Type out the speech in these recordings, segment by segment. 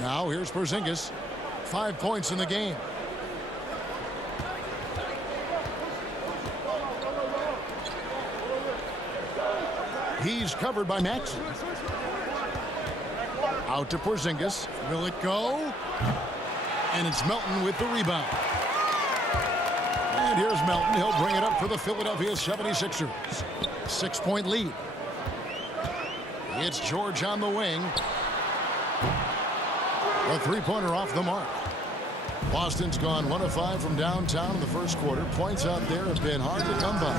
Now here's Porzingis. 5 points in the game. He's covered by Maxey. Out to Porzingis. Will it go? And it's Melton with the rebound. And here's Melton. He'll bring it up for the Philadelphia 76ers. 6-point lead. It's George on the wing. A three-pointer off the mark. Boston's gone 1 of 5 from downtown in the first quarter. Points out there have been hard to come by.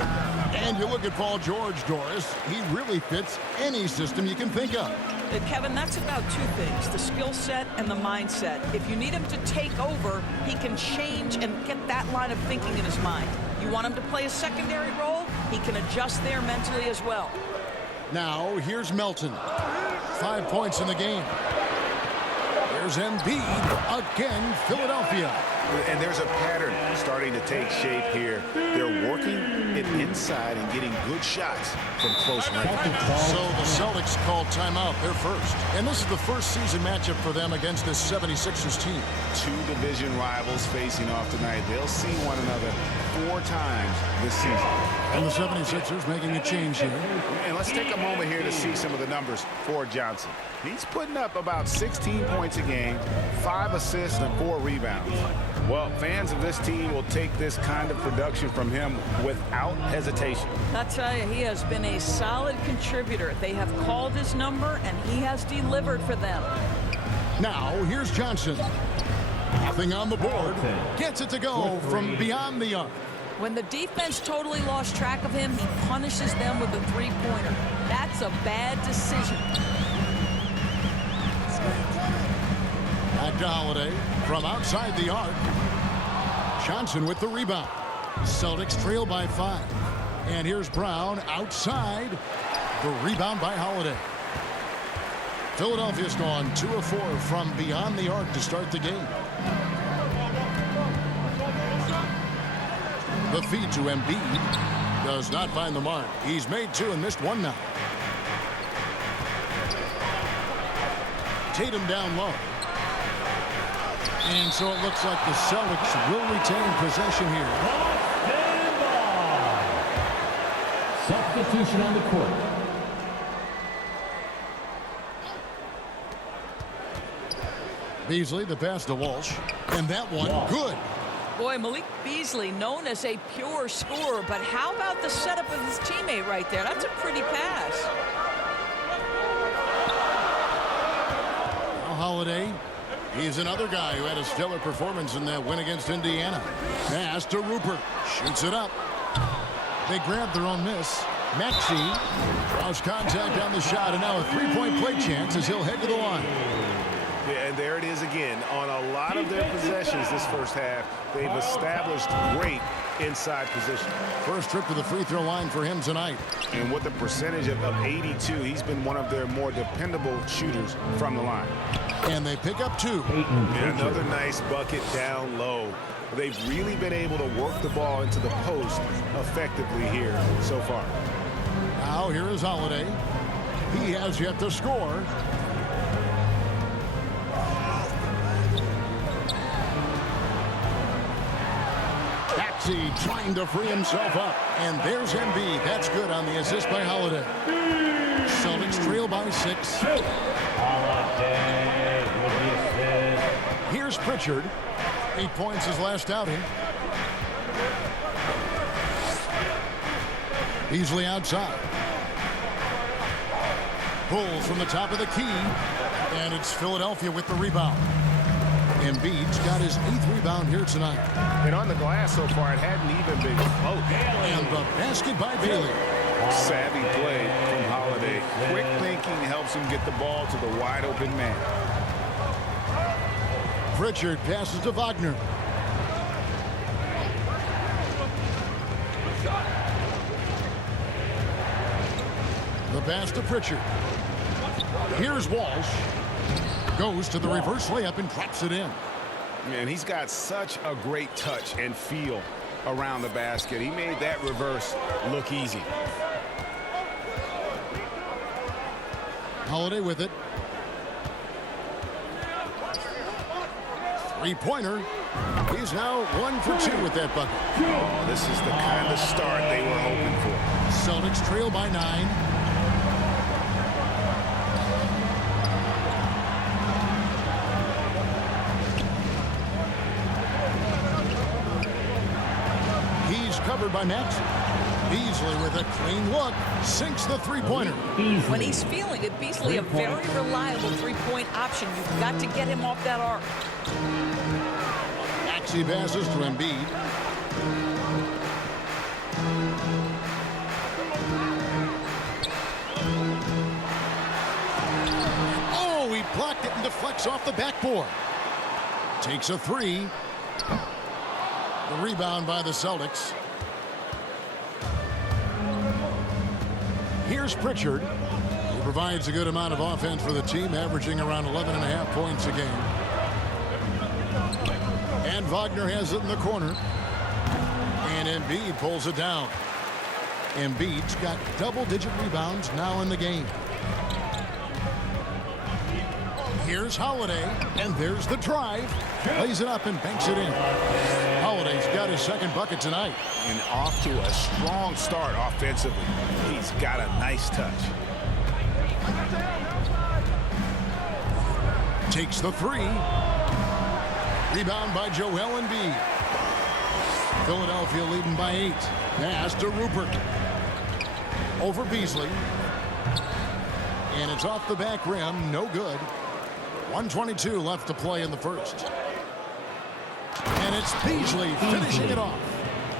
And you look at Paul George, Doris. He really fits any system you can think of. Kevin, that's about two things, the skill set and the mindset. If you need him to take over, he can change and get that line of thinking in his mind. You want him to play a secondary role, he can adjust there mentally as well. Now, here's Melton. 5 points in the game. There's Embiid again, Philadelphia. And there's a pattern starting to take shape here. They're working it inside and getting good shots from close range. So the Celtics called timeout, their first. And this is the first season matchup for them against this 76ers team. Two division rivals facing off tonight. They'll see one another 4 times this season. And the 76ers making a change here. And let's take a moment here to see some of the numbers for Johnson. He's putting up about 16 points a game, 5 assists, and 4 rebounds. Well, fans of this team will take this kind of production from him without hesitation. I'll tell you, he has been a solid contributor. They have called his number, and he has delivered for them. Now, here's Johnson. Nothing on the board. Gets it to go from beyond the arc. When the defense totally lost track of him, he punishes them with a three-pointer. That's a bad decision. Back to Holiday from outside the arc. Johnson with the rebound. Celtics trail by 5. And here's Brown outside. The rebound by Holiday. Philadelphia's gone 2 of 4 from beyond the arc to start the game. The feed to Embiid does not find the mark. He's made 2 and missed 1 now. Tatum down low. And so it looks like the Celtics will retain possession here. Substitution on the court. Beasley, the pass to Walsh. And that one, good. Boy, Malik Beasley, known as a pure scorer, but how about the setup of his teammate right there? That's a pretty pass. Now Holiday. He's another guy who had a stellar performance in that win against Indiana. Pass to Rupert. Shoots it up. They grab their own miss. Maxey draws contact on the shot, and now a three-point play chance as he'll head to the line. Yeah, and there it is again. On a lot of their possessions this first half, they've established great inside position. First trip to the free throw line for him tonight. And with a percentage of 82, he's been one of their more dependable shooters from the line. And they pick up 2. And another nice bucket down low. They've really been able to work the ball into the post effectively here so far. Now here is Holiday. He has yet to score. Maxey trying to free himself up. And there's Embiid. That's good on the assist by Holiday. Celtics trail by 6. Here's Pritchard. 8 points his last outing. Beasley outside. Pulls from the top of the key. And it's Philadelphia with the rebound. Embiid's got his 8th rebound here tonight. And on the glass so far, it hadn't even been close. And the basket by Bailey. Savvy play from Holiday. Quick thinking helps him get the ball to the wide open man. Pritchard passes to Wagner. The pass to Pritchard. Here's Walsh. Goes to the reverse layup and drops it in. Man, he's got such a great touch and feel around the basket. He made that reverse look easy. Holiday with it. Three-pointer. He's now 1 for 2 with that bucket. Oh, this is the kind of start they were hoping for. Celtics trail by 9. He's covered by Maxey. Beasley with a clean look. Sinks the three-pointer. When he's feeling it, Beasley a very reliable three-point option. You've got to get him off that arc. Maxey passes to Embiid. Oh, he blocked it and deflects off the backboard. Takes a three. The rebound by the Celtics. Here's Pritchard. He provides a good amount of offense for the team, averaging around 11.5 points a game. And Wagner has it in the corner. And Embiid pulls it down. Embiid's got double-digit rebounds now in the game. Here's Holiday, and there's the drive. Lays it up and banks it in. Holiday's got his second bucket tonight. And off to a strong start offensively. He's got a nice touch. Takes the three. Rebound by Joel Embiid. Philadelphia leading by 8. Pass to Rupert. Over Beasley. And it's off the back rim. No good. 1:22 left to play in the first. And it's Beasley finishing it off.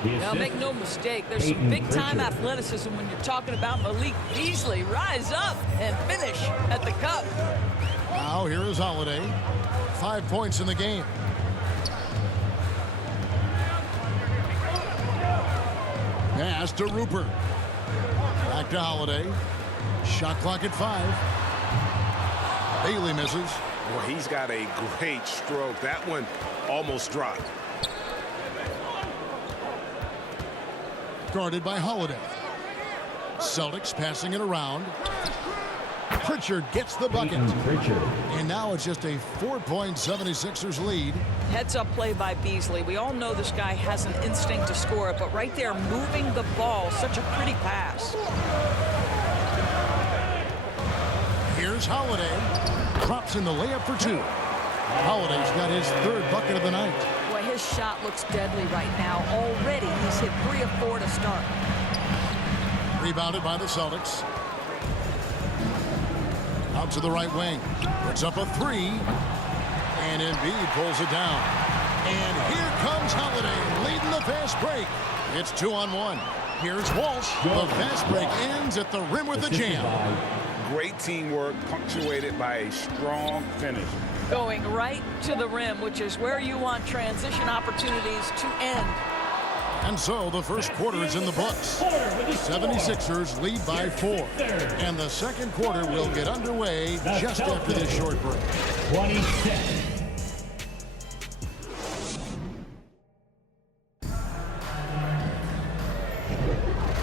Now, make no mistake, there's some big-time athleticism when you're talking about Malik Beasley. Rise up and finish at the cup. Now here is Holiday. 5 points in the game. Pass to Rupert. Back to Holiday. Shot clock at 5. Bailey misses. Well, he's got a great stroke. That one almost dropped. Guarded by Holiday. Celtics passing it around. Pritchard gets the bucket. And now it's just a 4-point 76ers lead. Heads-up play by Beasley. We all know this guy has an instinct to score it, but right there, moving the ball, such a pretty pass. Here's Holiday. Drops in the layup for 2. Holiday's got his 3rd bucket of the night. Boy, his shot looks deadly right now. Already, he's hit 3 of 4 to start. Rebounded by the Celtics. Out to the right wing. Puts up a 3. And Embiid pulls it down. And here comes Holiday leading the fast break. It's 2-on-1. Here's Walsh. The fast break ends at the rim with a jam. Great teamwork punctuated by a strong finish. Going right to the rim, which is where you want transition opportunities to end. And so the first quarter is in the books. 76ers lead by 4. And the second quarter will get underway just after this short break. 26.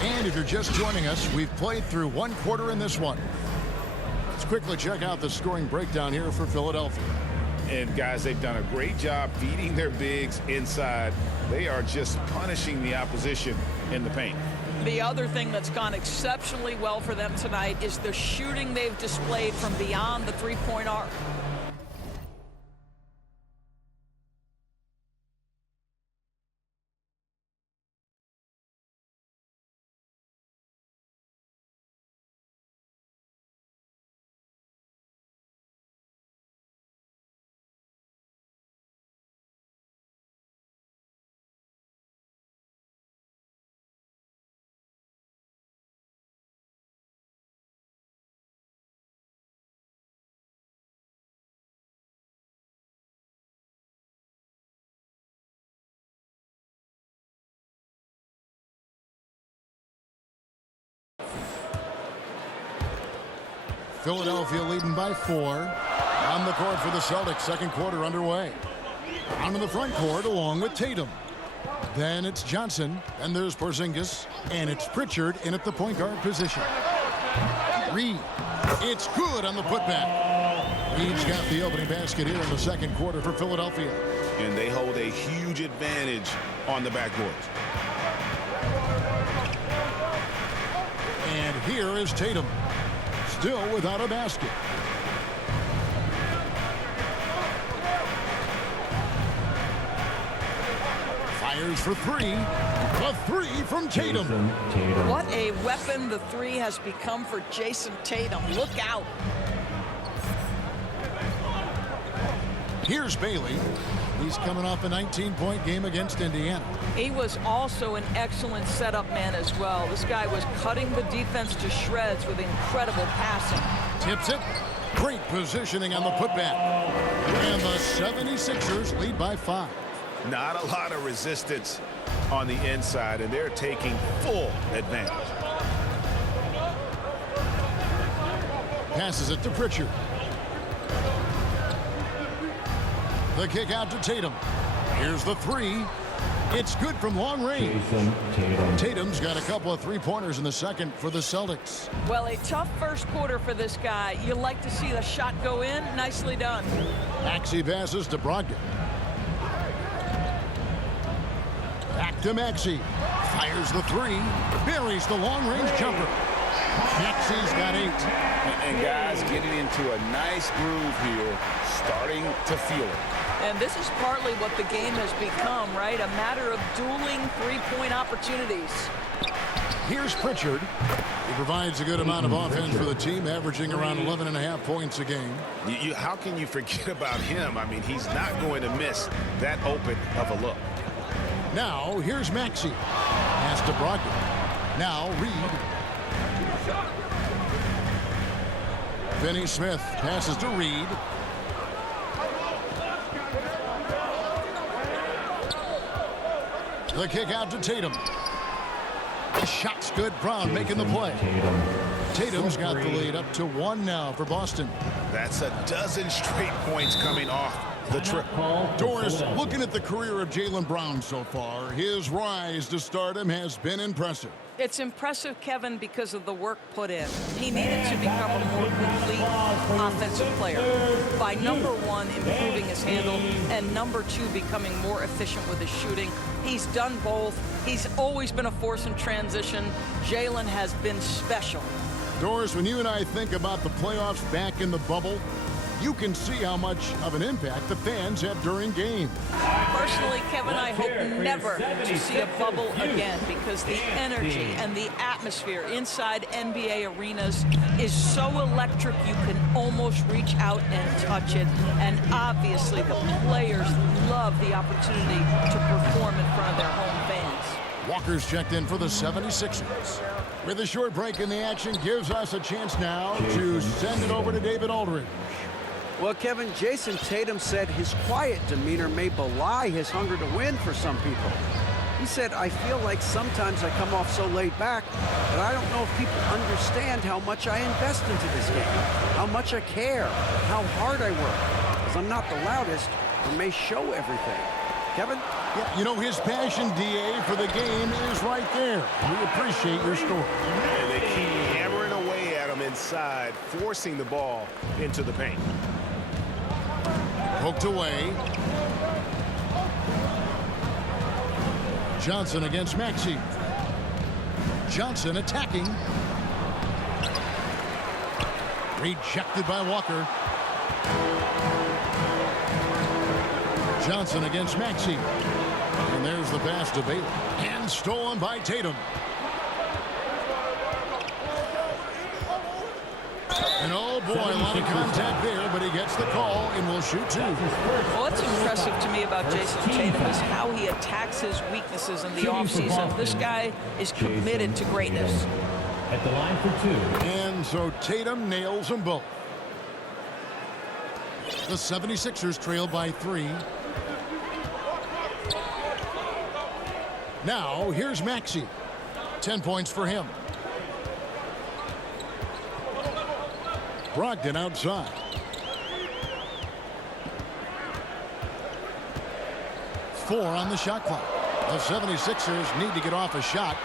And if you're just joining us, we've played through 1 quarter in this one. Let's quickly check out the scoring breakdown here for Philadelphia. And guys, they've done a great job feeding their bigs inside. They are just punishing the opposition in the paint. The other thing that's gone exceptionally well for them tonight is the shooting they've displayed from beyond the three-point arc. Philadelphia leading by 4. On the court for the Celtics, second quarter underway. On to the front court along with Tatum. Then it's Johnson, and there's Porzingis, and it's Pritchard in at the point guard position. Reed, it's good on the putback. He's got the opening basket here in the second quarter for Philadelphia. And they hold a huge advantage on the backboard. And here is Tatum. Still without a basket. Fires for three. A three from Tatum. What a weapon the three has become for Jason Tatum. Look out. Here's Bailey. He's coming off a 19-point game against Indiana. He was also an excellent setup man as well. This guy was cutting the defense to shreds with incredible passing. Tips it. Great positioning on the putback. And the 76ers lead by 5. Not a lot of resistance on the inside, and they're taking full advantage. Passes it to Pritchard. The kick out to Tatum. Here's the three. It's good from long range. Tatum's got a couple of three-pointers in the second for the Celtics. Well, a tough first quarter for this guy. You like to see the shot go in. Nicely done. Maxey passes to Brogdon. Back to Maxey. Fires the three. Buries the long-range jumper. Maxey's got 8. And guys getting into a nice groove here, starting to feel it. And this is partly what the game has become, right? A matter of dueling three-point opportunities. Here's Pritchard. He provides a good amount of offense for the team, averaging around 11.5 points a game. How can you forget about him? I mean, he's not going to miss that open of a look. Now, here's Maxey. Pass to Brogdon. Now, Reed. Finney Smith passes to Reed. The kick out to Tatum. The shot's good. Brown making the play. Tatum's got the lead up to 1 now for Boston. That's a dozen straight points coming off the trip. Doris, looking at the career of Jaylen Brown so far, his rise to stardom has been impressive. It's impressive, Kevin, because of the work put in. He needed to become a more complete offensive player by, number 1, improving his handle, and number 2, becoming more efficient with his shooting. He's done both. He's always been a force in transition. Jaylen has been special. Doris, when you and I think about the playoffs back in the bubble, you can see how much of an impact the fans have during games. Personally, Kevin, I hope never to see a bubble again, because the energy and the atmosphere inside NBA arenas is so electric you can almost reach out and touch it. And obviously the players love the opportunity to perform in front of their home fans. Walker's checked in for the 76ers. With a short break in the action, gives us a chance now to send it over to David Aldridge. Well, Kevin, Jason Tatum said his quiet demeanor may belie his hunger to win for some people. He said, I feel like sometimes I come off so laid back that I don't know if people understand how much I invest into this game, how much I care, how hard I work. Because I'm not the loudest or may show everything. Kevin? Yeah, you know, his passion, DA, for the game is right there. We appreciate your story. And they keep hammering away at him inside, forcing the ball into the paint. Poked away. Johnson against Maxey. Johnson attacking. Rejected by Walker. Johnson against Maxey. And there's the pass to Bailey. And stolen by Tatum. And oh boy, a lot of contact there, but he gets the call and will shoot 2. Well, what's impressive to me about Jason Tatum is how he attacks his weaknesses in the offseason. This guy is committed to greatness. At the line for 2. And so Tatum nails them both. The 76ers trail by 3. Now, here's Maxey. 10 points for him. Brogdon outside. Four on the shot clock. The 76ers need to get off a shot.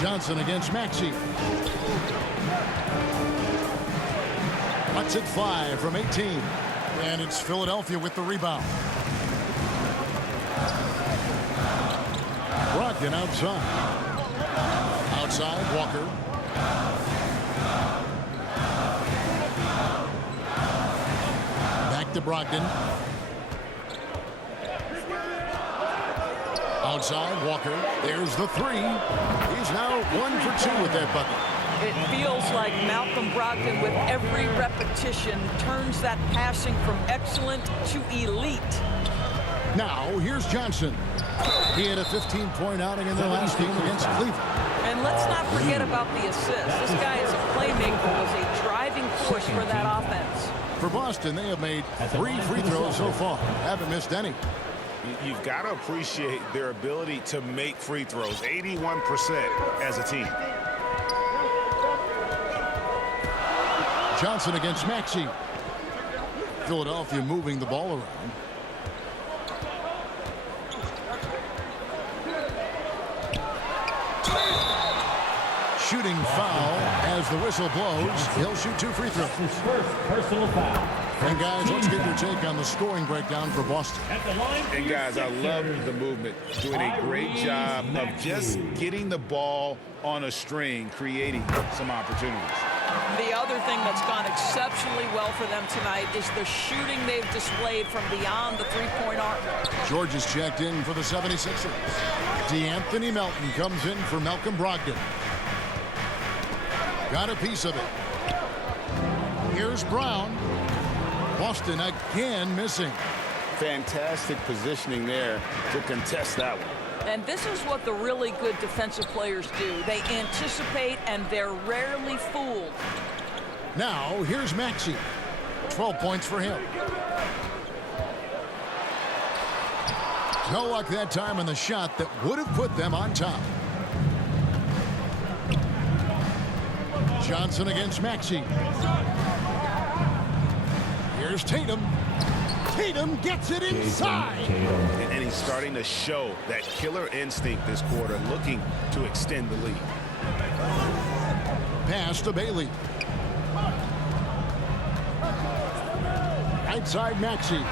Johnson against Maxey. Lets it fly from 18. And it's Philadelphia with the rebound. Brogdon outside. Outside, Walker. Back to Brogdon. Outside, Walker. There's the three. He's now 1 for 2 with that bucket. It feels like Malcolm Brogdon, with every repetition, turns that passing from excellent to elite. Now, here's Johnson. He had a 15-point outing in their last game against Cleveland. And let's not forget about the assist. This guy is a playmaker, was a driving force for that offense. For Boston, they have made 3 free throws so far. Haven't missed any. You've got to appreciate their ability to make free throws. 81% as a team. Johnson against Maxey. Philadelphia moving the ball around. Shooting foul as the whistle blows. He'll shoot 2 free throws. His first personal foul. And guys, let's get your take on the scoring breakdown for Boston. At the line for And guys, I love Sixers, the movement. Doing a great job of just getting the ball on a string, creating some opportunities. The other thing that's gone exceptionally well for them tonight is the shooting they've displayed from beyond the three-point arc. George is checked in for the 76ers. DeAnthony Melton comes in for Malcolm Brogdon. Got a piece of it. Here's Brown. Boston again missing. Fantastic positioning there to contest that one. And this is what the really good defensive players do. They anticipate, and they're rarely fooled. Now, here's Maxey. 12 points for him. No luck that time on the shot that would have put them on top. Johnson against Maxey. Here's Tatum. Tatum gets it inside. And he's starting to show that killer instinct this quarter, looking to extend the lead. Pass to Bailey. Right side Maxey.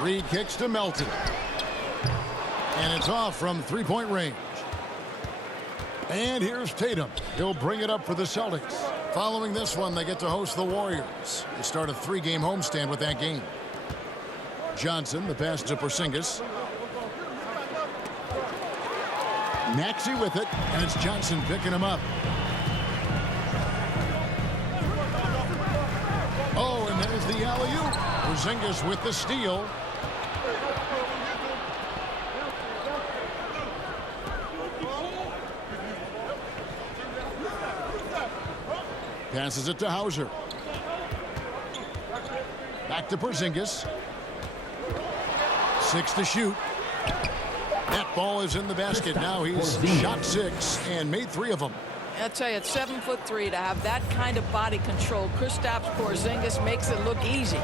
Reed kicks to Melton. And it's off from three-point range. And here's Tatum. He'll bring it up for the Celtics. Following this one, they get to host the Warriors. They start a 3-game homestand with that game. Johnson, the pass to Porzingis. Maxey with it, and it's Johnson picking him up. Oh, and there's the alley-oop. Porzingis with the steal. Passes it to Hauser. Back to Porzingis. 6 to shoot. That ball is in the basket. Now he's shot 6 and made 3 of them. I'll tell you, at 7'3", to have that kind of body control, Kristaps Porzingis makes it look easy.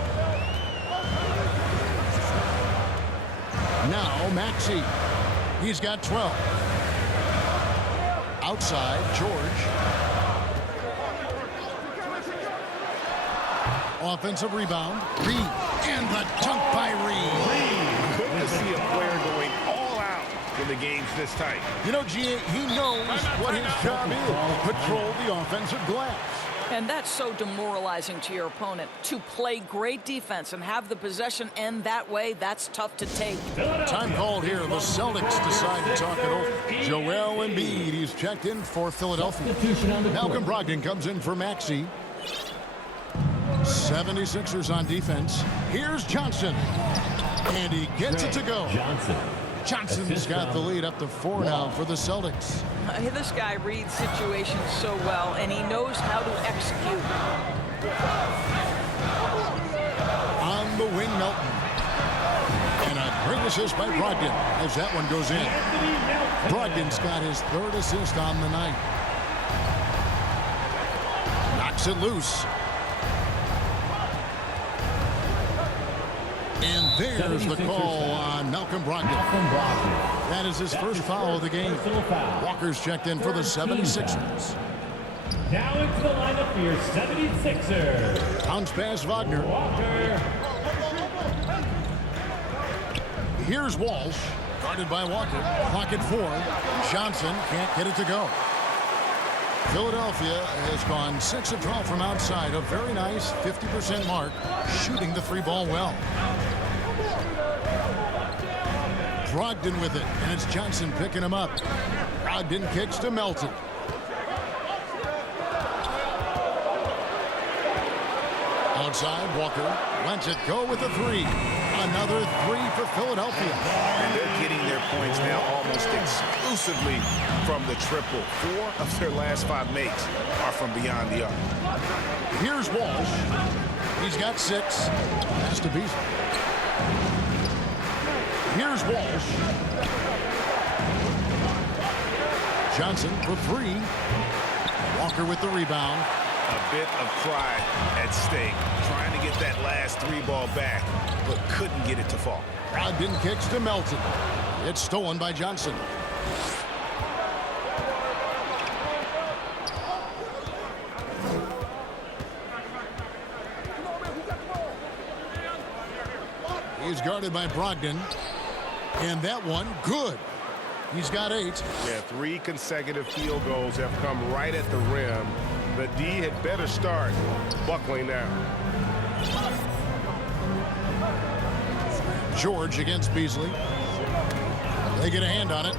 Now Maxey. He's got 12. Outside, George. Offensive rebound. Reed. And the dunk by Reed. Good to see a player going all out when the game's this tight. You know, G.A., he knows what his job is. Control the offensive glass. And that's so demoralizing to your opponent. To play great defense and have the possession end that way, that's tough to take. Time called here. The Celtics decide to talk it over. Joel Embiid, he's checked in for Philadelphia. Malcolm Brogdon comes in for Maxey. 76ers on defense. Here's Johnson. And he gets it to go. Johnson's got the lead up to 4 now for the Celtics. This guy reads situations so well, and he knows how to execute. On the wing, Melton. And a great assist by Brogdon as that one goes in. Brogdon's got his 3rd assist on the night. Knocks it loose. And there's the call on Malcolm Brogdon. That is his first foul of the game. Walker's checked in for the 76ers. Now into the lineup for your 76ers. Bounce pass Wagner. Walker. Here's Walsh. Guarded by Walker. Clock at 4. Johnson can't get it to go. Philadelphia has gone 6 of 12 from outside. A very nice 50% mark. Shooting the free ball well. Brogdon with it. And it's Johnson picking him up. Brogdon kicks to Melton. Outside, Walker lets it go with a 3. Another 3 for Philadelphia. And they're getting their points now almost exclusively from the triple. 4 of their last 5 makes are from beyond the arc. Here's Walsh. He's got 6. Pass to Beasley. Here's Walsh. Johnson for 3. Walker with the rebound. A bit of pride at stake, trying to get that last 3 ball back, but couldn't get it to fall. Brogdon kicks to Melton. It's stolen by Johnson. He's guarded by Brogdon. And that one, good. He's got 8. Yeah, 3 consecutive field goals have come right at the rim. The D had better start buckling down. George against Beasley. They get a hand on it.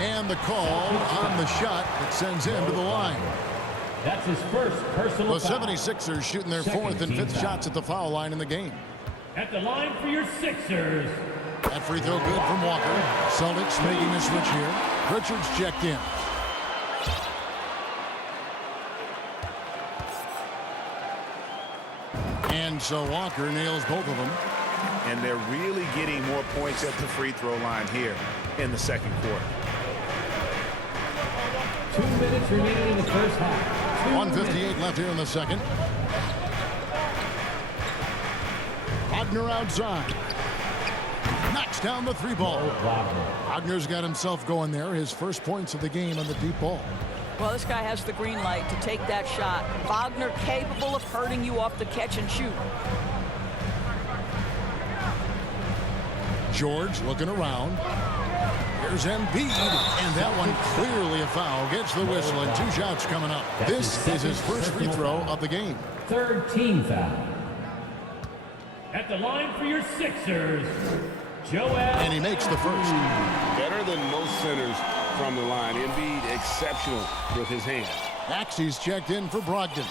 And the call on the shot that sends him to the line. That's his first personal The foul. 76ers shooting their 4th and 5th shots at the foul line in the game. At the line for your Sixers. That free throw good from Walker. Celtics making a switch here. Richards checked in. And so Walker nails both of them. And they're really getting more points at the free throw line here in the second quarter. 2 minutes remaining in the first half. 1:58 left here in the second. Wagner outside. Knocks down the 3 ball. Wagner's got himself going there. His first points of the game on the deep ball. Well, this guy has the green light to take that shot. Wagner capable of hurting you off the catch and shoot. George looking around. Here's Embiid, and that one clearly a foul. Gets the whistle, and 2 shots coming up. This is his first free throw of the game. Third team foul. At the line for your Sixers, Joel. And he makes the first. Better than most centers from the line. Embiid exceptional with his hands. Maxey's checked in for Brogdon.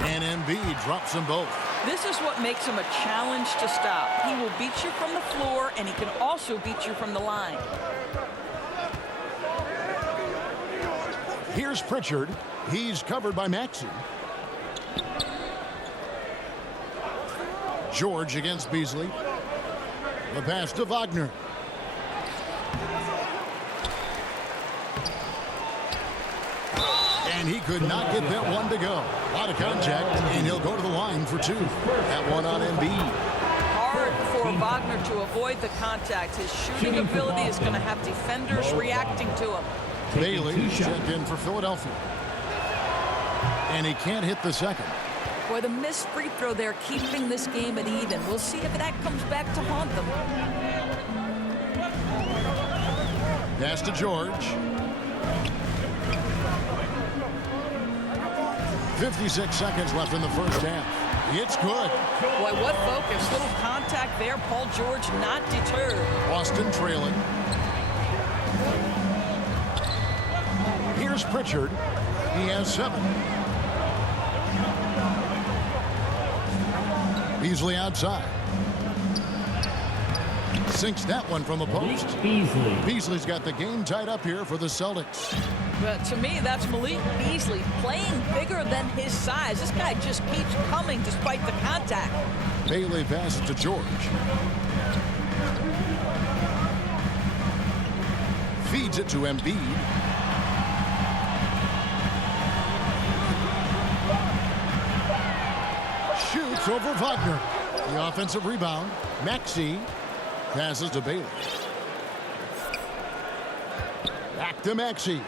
And Embiid drops them both. This is what makes him a challenge to stop. He will beat you from the floor, and he can also beat you from the line. Here's Pritchard. He's covered by Maxey. George against Beasley. The pass to Wagner. And he could not get that one to go. A lot of contact, and he'll go to the line for 2. That one on Embiid. Hard for Wagner to avoid the contact. His shooting ability is going to have defenders reacting to him. Bailey checked in for Philadelphia. And he can't hit the second. Boy, the missed free throw there keeping this game at even. We'll see if that comes back to haunt them. Pass to George. 56 seconds left in the first half. It's good. Boy, what focus. Little contact there. Paul George not deterred. Boston trailing. Here's Pritchard. He has 7. Beasley outside. Sinks that one from the post. Beasley. Beasley's got the game tied up here for the Celtics. But to me, that's Malik Beasley playing bigger than his size. This guy just keeps coming despite the contact. Bailey passes to George. Feeds it to Embiid. shoots over Wagner. The offensive rebound. Maxey passes to Bailey. Back to Maxey.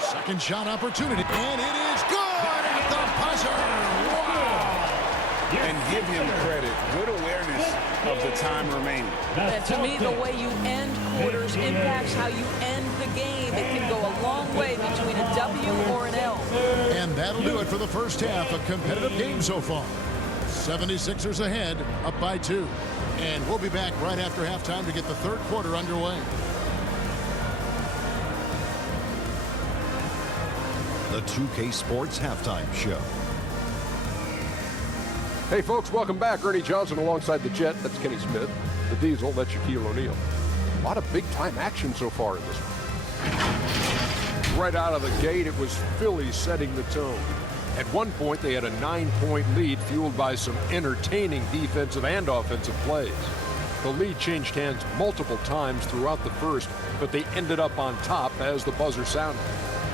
Second shot opportunity. And it is good at the buzzer. Wow. And give him credit. Good awareness of the time remaining. And to me, the way you end quarters impacts how you end the game. It can go a long way between a W or an L. And that'll do it for the first half. A competitive game so far. 76ers ahead, up by 2. And we'll be back right after halftime to get the third quarter underway. The 2K Sports Halftime Show. Hey folks, welcome back. Ernie Johnson alongside the Jet. That's Kenny Smith. The Diesel, that's Shaquille O'Neal. A lot of big-time action so far in this one. Right out of the gate, it was Philly setting the tone. At one point, they had a 9-point lead fueled by some entertaining defensive and offensive plays. The lead changed hands multiple times throughout the first, but they ended up on top as the buzzer sounded.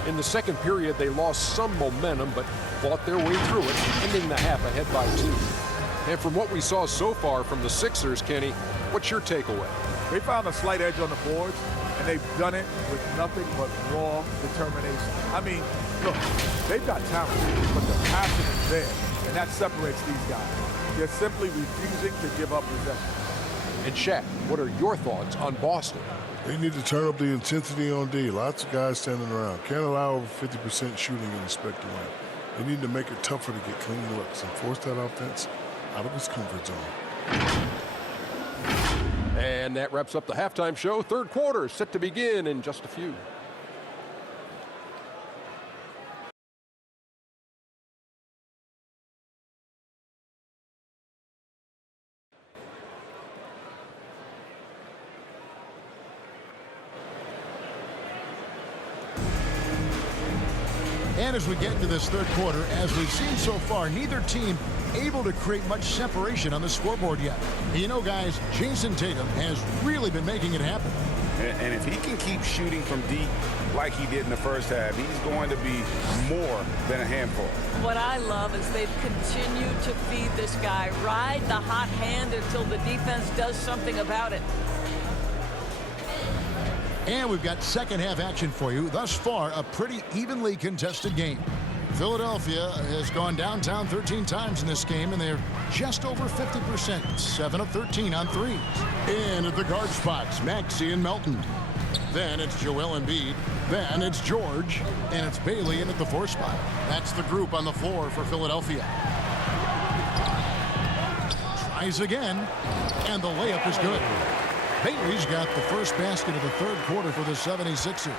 In the second period, they lost some momentum, but fought their way through it, ending the half ahead by 2. And from what we saw so far from the Sixers, Kenny, what's your takeaway? They found a slight edge on the boards, and they've done it with nothing but raw determination. I mean, look, they've got talent, but the passion is there, and that separates these guys. They're simply refusing to give up possession. And Shaq, what are your thoughts on Boston? They need to turn up the intensity on D. Lots of guys standing around. Can't allow over 50% shooting in the spectrum line. They need to make it tougher to get clean looks and force that offense out of his comfort zone. And that wraps up the halftime show. Third quarter set to begin in just a few. And as we get into this third quarter, as we've seen so far, neither team able to create much separation on the scoreboard yet. You know, guys, Jason Tatum has really been making it happen. And if he can keep shooting from deep like he did in the first half, he's going to be more than a handful. What I love is they've continued to feed this guy. Ride the hot hand until the defense does something about it. And we've got second half action for you. Thus far, a pretty evenly contested game. Philadelphia has gone downtown 13 times in this game, and they're just over 50%, 7 of 13 on threes. In at the guard spots, Maxey and Melton. Then it's Joel Embiid. Then it's George. And it's Bailey in at the 4 spot. That's the group on the floor for Philadelphia. Tries again, and the layup is good. Bailey's got the first basket of the third quarter for the 76ers.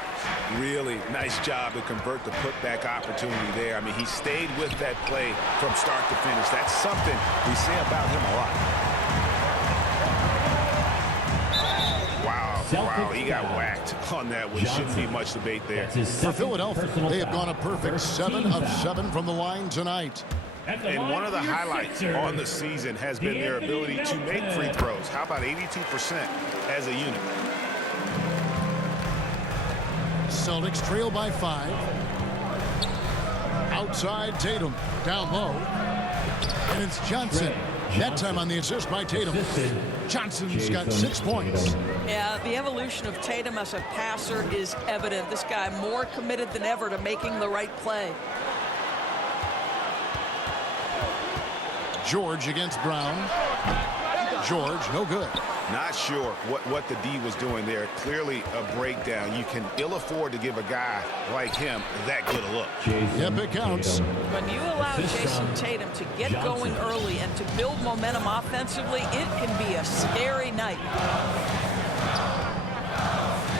Really nice job to convert the putback opportunity there. I mean, he stayed with that play from start to finish. That's something we say about him a lot. Wow, he got whacked on that one. Shouldn't be much debate there. For Philadelphia, they have gone a perfect 7 of 7 from the line tonight. And one of the highlights on the season has been their ability to make free throws. How about 82% as a unit? Celtics trail by 5. Outside Tatum, down low. And it's Johnson. That time on the assist by Tatum. Johnson's got 6 points. Yeah, the evolution of Tatum as a passer is evident. This guy more committed than ever to making the right play. George against Brown. George, no good. Not sure what the D was doing there. Clearly a breakdown. You can ill afford to give a guy like him that good a look. Yep, it counts. When you allow Jason Tatum to get going early and to build momentum offensively, it can be a scary night.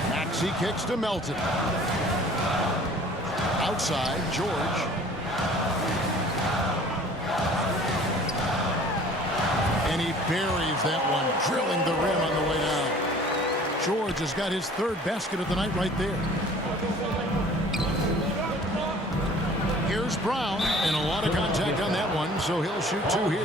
Maxey kicks to Melton. Outside, George. And he buries that one, drilling the rim on the way down. George has got his third basket of the night right there. Here's Brown, and a lot of contact on that one, so he'll shoot 2 here.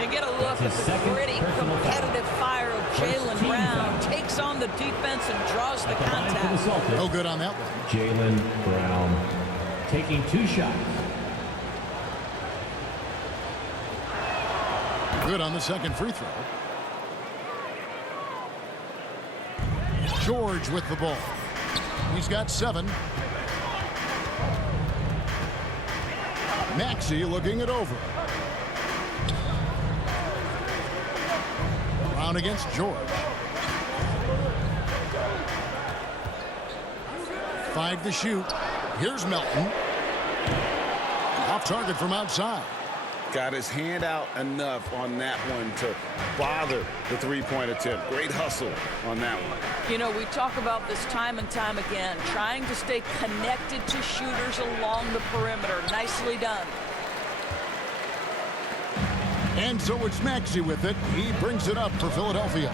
You get a look at the gritty, competitive fire of Jaylen Brown. Takes on the defense and draws the contact. No good on that one. Jaylen Brown. taking 2 shots. Good on the second free throw. George with the ball. He's got 7. Maxey looking it over. Brown against George. 5 to shoot. Here's Melton. Off target from outside. Got his hand out enough on that one to bother the three-point attempt. Great hustle on that one. You know, we talk about this time and time again, trying to stay connected to shooters along the perimeter. Nicely done. And so it's Maxey with it. He brings it up for Philadelphia.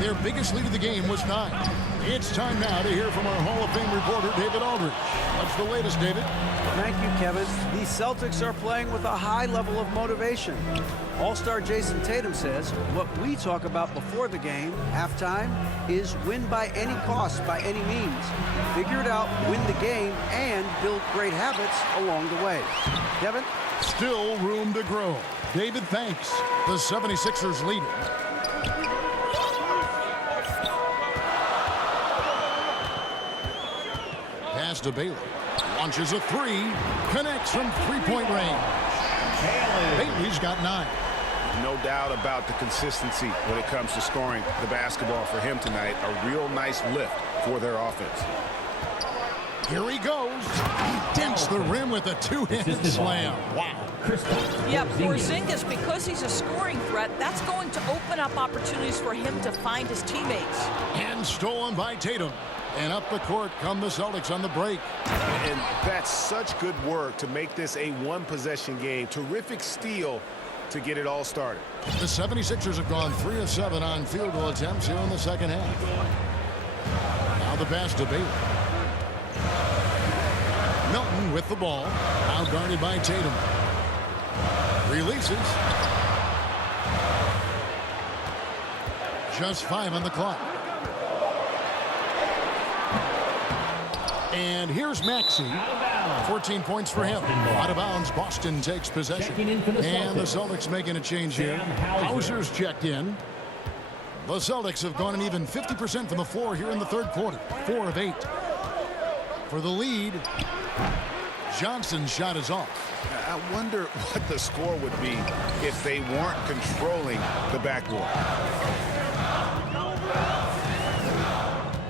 Their biggest lead of the game was 9. It's time now to hear from our Hall of Fame reporter, David Aldridge. What's the latest, David? Thank you, Kevin. The Celtics are playing with a high level of motivation. All-star Jason Tatum says what we talk about before the game, halftime, is win by any cost, by any means. Figure it out, win the game, and build great habits along the way. Kevin? Still room to grow. David, thanks. The 76ers lead it. Pass to Bailey. Launches a 3. Connects from three-point range. Bailey's got 9. No doubt about the consistency when it comes to scoring the basketball for him tonight. A real nice lift for their offense. Here he goes. He dents the rim with a two-handed slam. Wow. Yeah, Porzingis, because he's a scoring threat, that's going to open up opportunities for him to find his teammates. And stolen by Tatum. And up the court come the Celtics on the break. And that's such good work to make this a one-possession game. Terrific steal to get it all started. The 76ers have gone 3 of 7 on field goal attempts here in the second half. Now the pass to Bailey. Melton with the ball. Now guarded by Tatum. Releases. Just 5 on the clock. And here's Maxey. 14 points for him. Out of bounds, Boston takes possession. And the Celtics making a change here. Hauser's checked in. The Celtics have gone an even 50% from the floor here in the third quarter. 4 of 8. For the lead, Johnson's shot is off. I wonder what the score would be if they weren't controlling the backboard.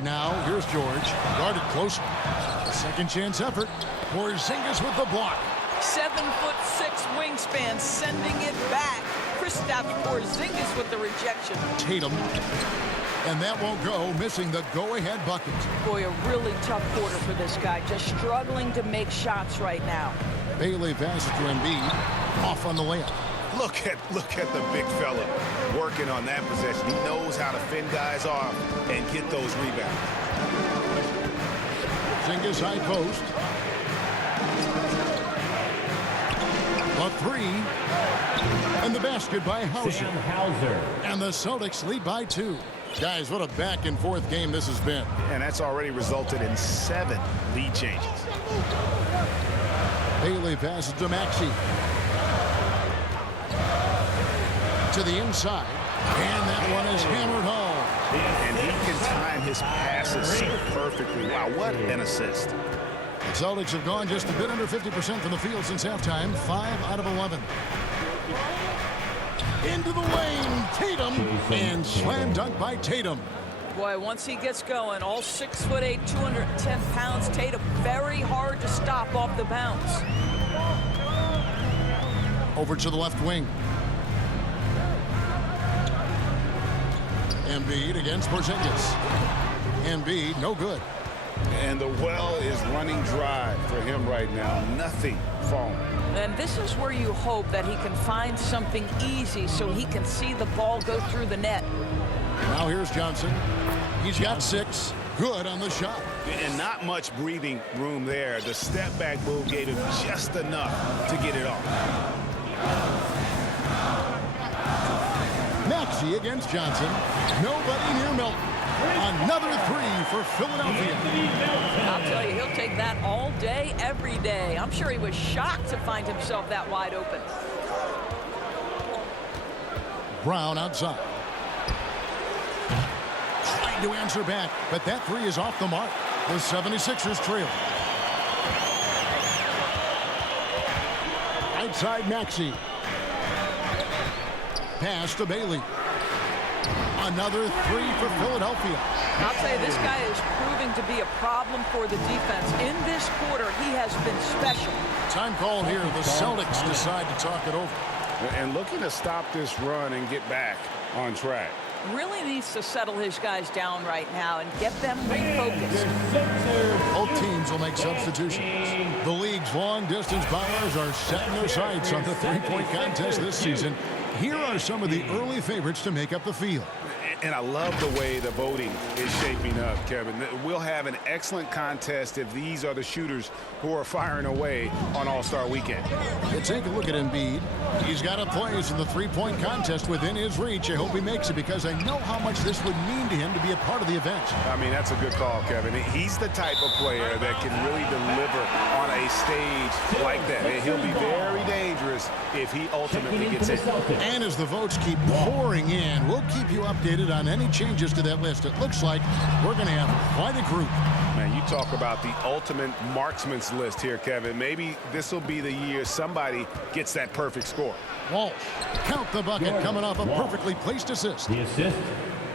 Now, here's George. Guarded closer. Second chance effort. Porzingis with the block. 7'6" wingspan, sending it back. Kristaps Porzingis with the rejection. Tatum. And that won't go, missing the go-ahead bucket. Boy, a really tough quarter for this guy. Just struggling to make shots right now. Bailey passes to Embiid. Off on the layup. Look at the big fella working on that possession. He knows how to fend guys off and get those rebounds. Porzingis high post. A 3. And the basket by Hauser. And the Celtics lead by 2. Guys, what a back-and-forth game this has been. And that's already resulted in 7 lead changes. Bailey passes to Maxey. To the inside. And that one is hammered home. And he can time his passes so perfectly. Wow, what an assist. The Celtics have gone just a bit under 50% from the field since halftime. 5 out of 11. Into the lane, Tatum, and slam dunk by Tatum. Boy, once he gets going, all 6'8", 210 pounds, Tatum, very hard to stop off the bounce. Over to the left wing. Embiid against Porzingis. Embiid, no good. And the well is running dry for him right now. Nothing falling. And this is where you hope that he can find something easy so he can see the ball go through the net. Now here's Johnson. He's got 6. Good on the shot. And not much breathing room there. The step back move gave him just enough to get it off. Maxey against Johnson. Nobody near Melton. Another three for Philadelphia. I'll tell you, he'll take that all day, every day. I'm sure he was shocked to find himself that wide open. Brown outside. Trying to answer back, but that three is off the mark. The 76ers trail. Outside Maxey. Pass to Bailey. Another three for Philadelphia. I'll tell you, this guy is proving to be a problem for the defense. In this quarter, he has been special. Time call here. The Celtics decide to talk it over. And looking to stop this run and get back on track. Really needs to settle his guys down right now and get them refocused. Both teams will make substitutions. The league's long-distance bowlers are setting their sights on the three-point contest this season. Here are some of the early favorites to make up the field. And I love the way the voting is shaping up, Kevin. We'll have an excellent contest if these are the shooters who are firing away on All-Star Weekend. Let's take a look at Embiid. He's got a place in the three-point contest within his reach. I hope he makes it because I know how much this would mean to him to be a part of the event. I mean, that's a good call, Kevin. He's the type of player that can really deliver on a stage like that. And he'll be very dangerous if he ultimately gets it. And as the votes keep pouring in, we'll keep you updated on any changes to that list. It looks like we're going to have quite a group. Man, you talk about the ultimate marksman's list here, Kevin. Maybe this will be the year somebody gets that perfect score. Walsh, count the bucket, coming off a perfectly placed assist. The assist.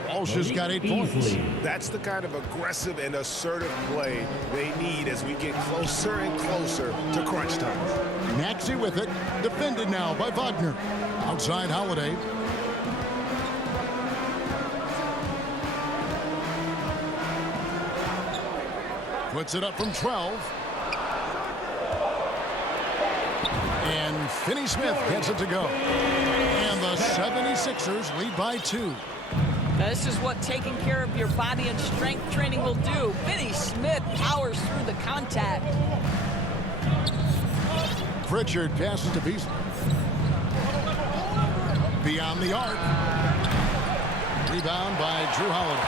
Walsh has got 8 points. That's the kind of aggressive and assertive play they need as we get closer and closer to crunch time. Maxey with it, defended now by Wagner. Outside Holiday. Puts it up from 12. And Finney-Smith gets it to go. And the 76ers lead by 2. This is what taking care of your body and strength training will do. Finney-Smith powers through the contact. Pritchard passes to Beasley. Beyond the arc. Rebound by Drew Holiday.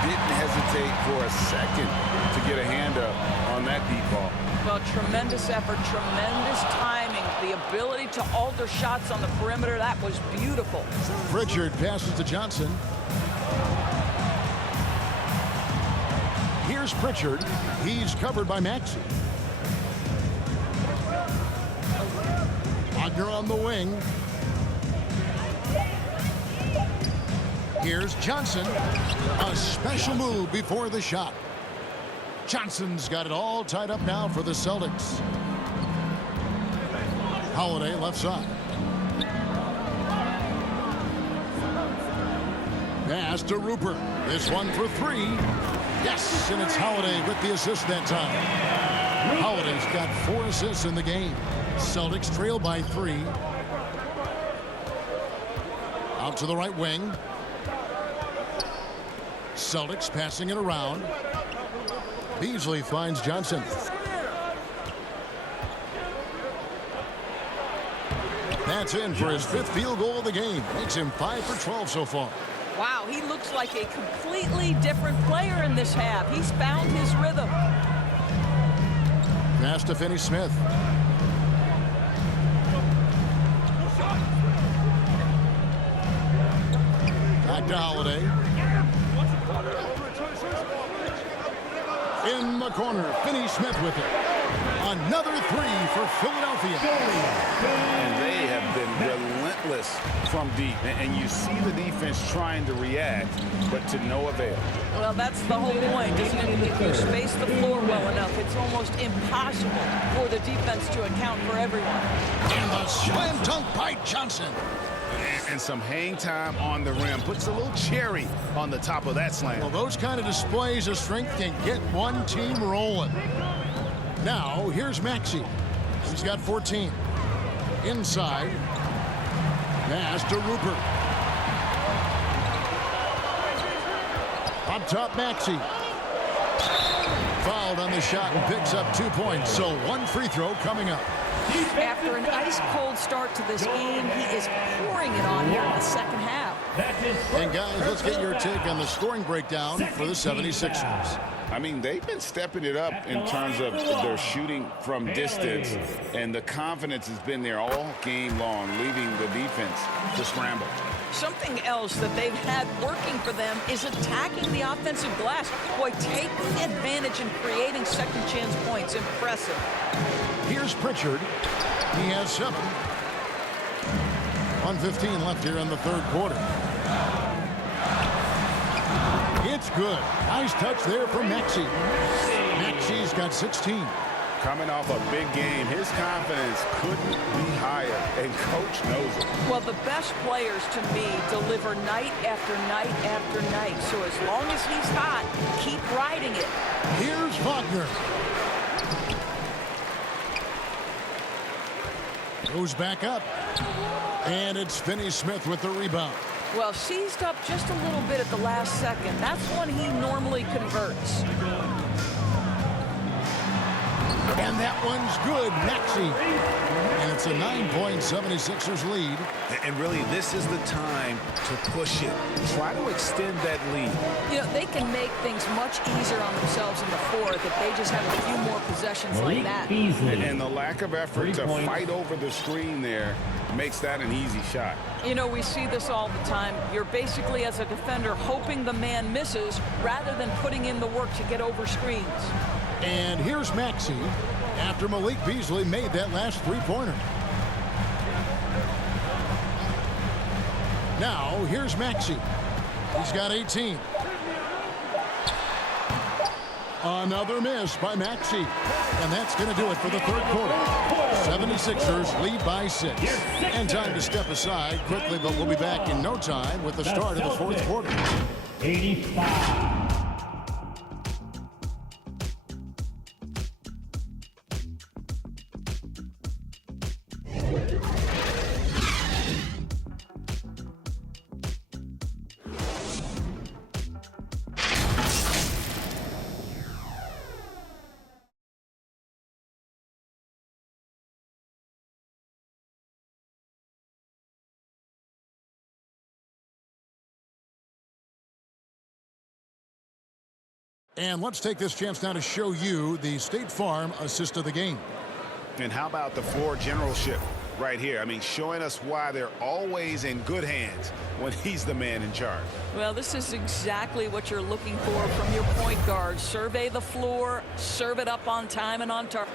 Didn't hesitate for a second to get a hand up on that deep ball. Well, tremendous effort, tremendous timing. The ability to alter shots on the perimeter, that was beautiful. Pritchard passes to Johnson. Here's Pritchard. He's covered by Maxey. Wagner on the wing. Here's Johnson. A special move before the shot. Johnson's got it all tied up now for the Celtics. Holiday left side. Pass to Rupert. This one for 3. Yes, and it's Holiday with the assist that time. Holiday's got 4 assists in the game. Celtics trail by 3. Out to the right wing. Celtics passing it around. Beasley finds Johnson. That's in for his 5th field goal of the game. Makes him 5 for 12 so far. Wow, he looks like a completely different player in this half. He's found his rhythm. Pass to Finney-Smith. Back to Holiday. In the corner, Finney-Smith with it. Another 3 for Philadelphia. And they have been relentless from deep. And you see the defense trying to react, but to no avail. Well, that's the whole point, isn't it? If you space the floor well enough, it's almost impossible for the defense to account for everyone. And the slam dunk by Johnson. And some hang time on the rim. Puts a little cherry on the top of that slam. Well, those kind of displays of strength can get one team rolling. Now, here's Maxey. He's got 14. Inside. Pass to Rupert. Up top, Maxey. Fouled on the shot and picks up 2 points. So 1 free throw coming up. After an ice-cold start to this game, he is pouring it on here in the second half. And guys, let's get your take on the scoring breakdown for the 76ers. I mean, they've been stepping it up in terms of their shooting from distance, and the confidence has been there all game long, leaving the defense to scramble. Something else that they've had working for them is attacking the offensive glass. Boy, taking advantage and creating second chance points. Impressive. Here's Pritchard. He has 7. 1:15 left here in the third quarter. It's good. Nice touch there from Maxey. Maxey's got 16. Coming off a big game, his confidence couldn't be higher, and Coach knows it. Well, the best players, to me, deliver night after night after night. So as long as he's hot, keep riding it. Here's Wagner. Goes back up. And it's Finney-Smith with the rebound. Well, seized up just a little bit at the last second. That's when he normally converts. And that one's good. Maxey. And it's a 9-point 76ers lead. And really, this is the time to push it. Try to extend that lead. You know, they can make things much easier on themselves in the fourth if they just have a few more possessions like that. And the lack of effort to fight over the screen there makes that an easy shot. You know, we see this all the time. You're basically, as a defender, hoping the man misses rather than putting in the work to get over screens. And here's Maxey after Malik Beasley made that last three-pointer. Now, here's Maxey. He's got 18. Another miss by Maxey. And that's going to do it for the third quarter. 76ers lead by 6. And time to step aside quickly, but we'll be back in no time with the start of the fourth quarter. 85. And let's take this chance now to show you the State Farm assist of the game. And how about the floor generalship right here? I mean, showing us why they're always in good hands when he's the man in charge. Well, this is exactly what you're looking for from your point guard. Survey the floor, serve it up on time and on target.